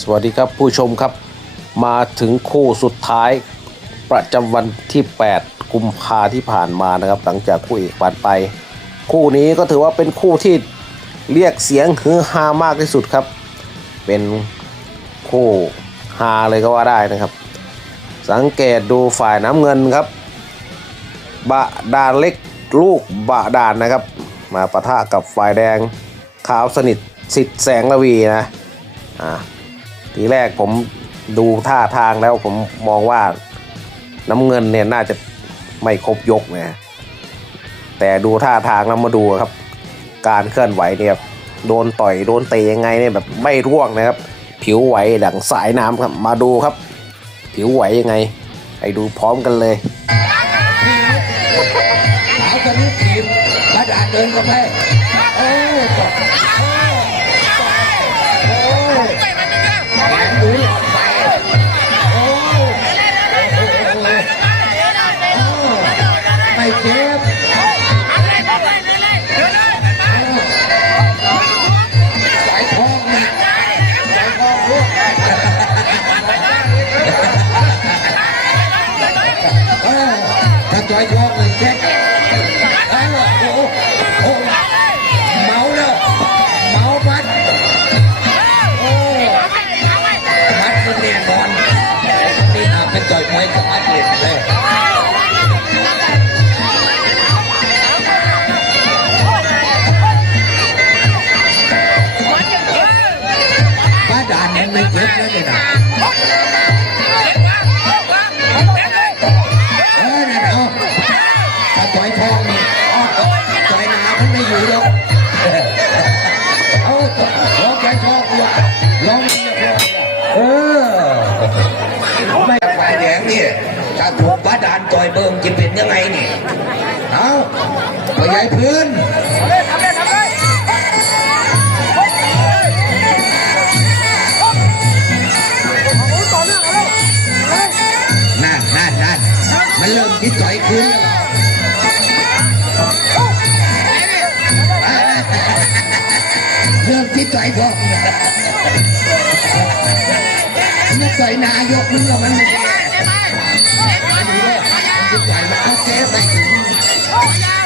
สวัสดีครับผู้ชมครับ มาถึงคู่สุดท้าย ประจำวันที่ 8 กุมภาที่ผ่านมานะครับ หลังจากคู่เอกผ่านไป คู่นี้ก็ถือว่าเป็นคู่ที่เรียกเสียงฮือฮามากที่สุดครับ เป็นคู่ฮาเลยก็ว่าได้นะครับ สังเกตดูฝ่ายน้ำเงินครับ บะดาลเล็กลูกบะดานนะครับ มาปะทะกับฝ่ายแดงขาวสนิทสิทธิ์แสงระวีนะอ่า ทีแรกผมดูท่าทางแล้วผมมองว่าน้ำเงินเนี่ยน่าจะไม่ครบยกนะแต่ดูท่าทางแล้วมาดูครับ การเคลื่อนไหวเนี่ยโดนต่อยโดนเตะยังไงเนี่ยแบบไม่ร่วงนะครับ ผิวไหวดังสายน้ำครับมาดูครับ ผิวไหวยังไงไปดูพร้อมกันเลยเอาคนนี้ทีมกระดาษเดินเข้าไปโอ้ ไม่เจ็บสายทองนะสายทองลูกเออถ้าสายทองเลย ย้ายพื้นนั่นนั่นนั่นมันเริ่มที่ต่อยคืนแล้วเริ่มที่ต่อยพอมันต่อยนายกมึงล้วมันไม่ได้มาดูด้วยมันจะต่อยมา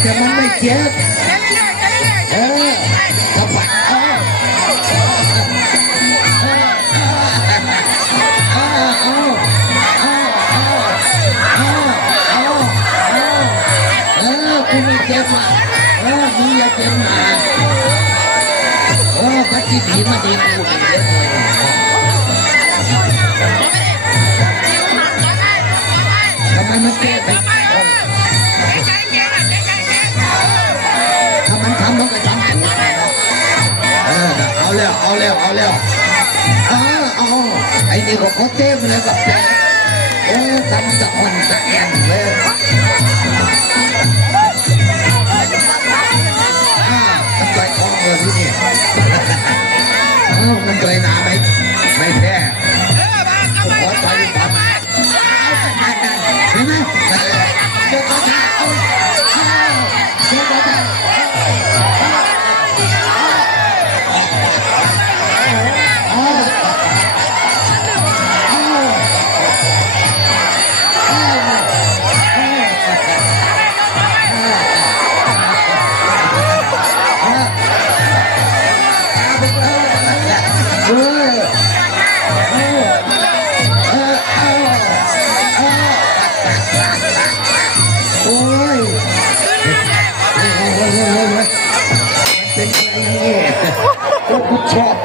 แต่มันไม่เจ็บเออกระปัดเออเออเออเออเออเออเออกูไม่เจ็บอะเออมึงอย่าเจ็บมาเออพัดที่ดีมาดีกูดีเลยทำไมมันเจ็บ เอาแล้วเอาแล้วเออเอาไอ้นี่ก็เขาเต็มเลยกับแกโอ้ทำสะอ่อนสะแอนเลยอ่ามันต่อยทองเลยที่นี่อ้ามันใจหนาไป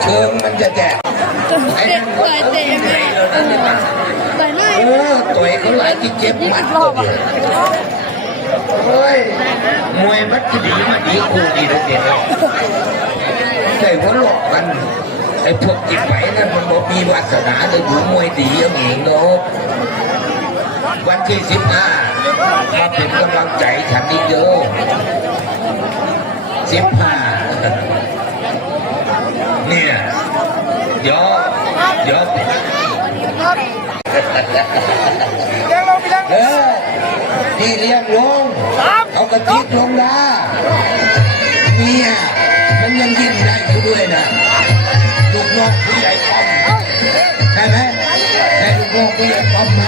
เชิงมันจะแดกไอ้นั่นก็เอาที่ไหนแล้วนั่นนี่มันเออต่อยเขาหลายที่เจ็บมัดตัวเดียวเฮ้ยมวยมัดที่ดีมาดีกูดีนะเด็กใส่หัวหลอกมันไอ้พวกจิตไหวนั่นมันบอกมีวาสนาเลยดูมวยดีอย่างนี้เนาะวันที่สิบห้ามาเป็นกำลังใจฉันนี่เยอะสิบห้าเนี่ย เดี๋ยอเดี๋ยวยังลงเออนี่เลี้ยงลงเขากระติกลงนะเนี่ยมันยังยิ้มได้อยู่ด้วยนะลูกน้องผู้ใหญ่ป้อมใช่ไหมใช่ลูกน้องผู้ใหญ่ป้อมไห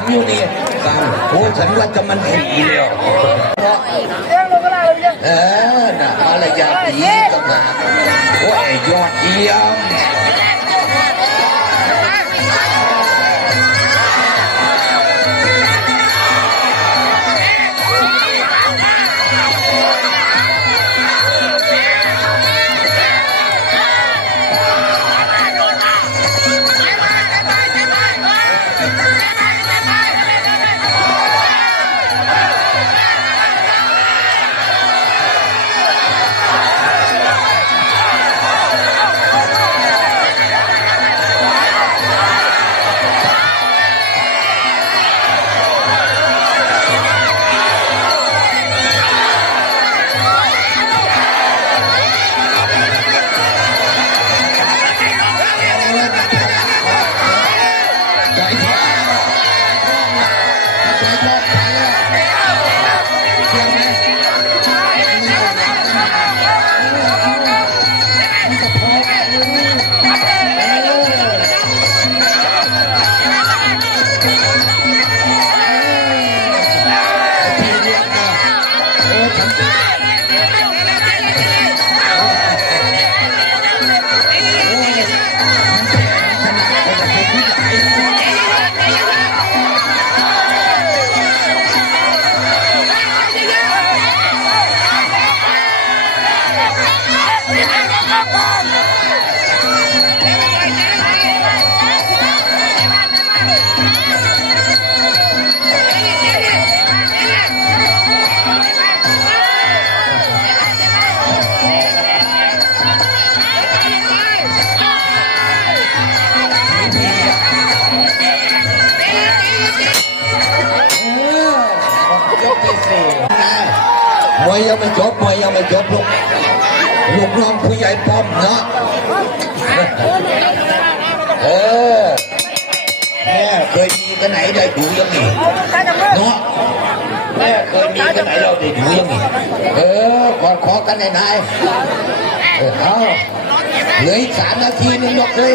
งอยู่นี่ฟังโอ้ฉันว่าจะมันสี่เดียวเออน่ะอะไรอย่างดีก็มาโอ้ยยอดเยี่ยม ผู้ใหญ่ป้อมเนาะเออแม่เคยมีกันไหนได้ดูยังไงเนาะแม่เคยมีกันไหนเราได้ดูยังไงเออกอดคอกันไหนนายเออเอาเหลืออีกสามนาทีนึงหมดเลย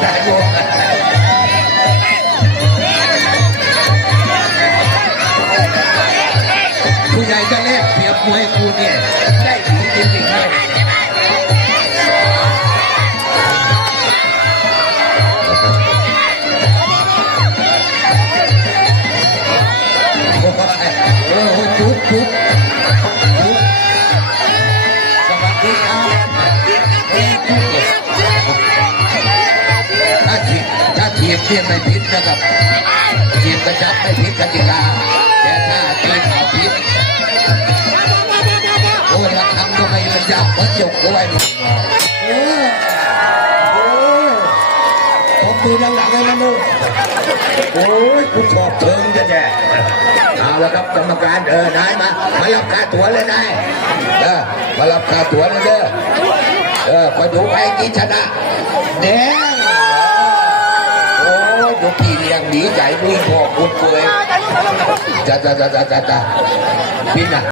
แตายโยมผู้ใหญ่จะเล่นเปรียบมวยกูเนี่ยได้ดีจริงๆเลยโอ้ยเออจุ๊บจุ๊บ ถ้าถีบเนี่ไม่ผิดนะครับถีบกระชับไม่ผิดกติกา แต่ถ้าตีเขาผิดโอ้ยระคำทำไมมันยากมันจกเอาไว้ดิโอ้ยโอ้ยผมมือหลังๆให้มันดูโอ้ยกูชอบเชิงจะแย่เอาละครับกรรมการเออนายมามารับค่าตั๋วเลยนายเออมารับค่าตั๋วเลยเด้อเออมาดูใครกินชนะแดงโอยดูพี่เลี้ยงดีใจด้วยพ่อคุณเฟยจ้าจ้าจ้าจ้าจ้าพี่น่ะ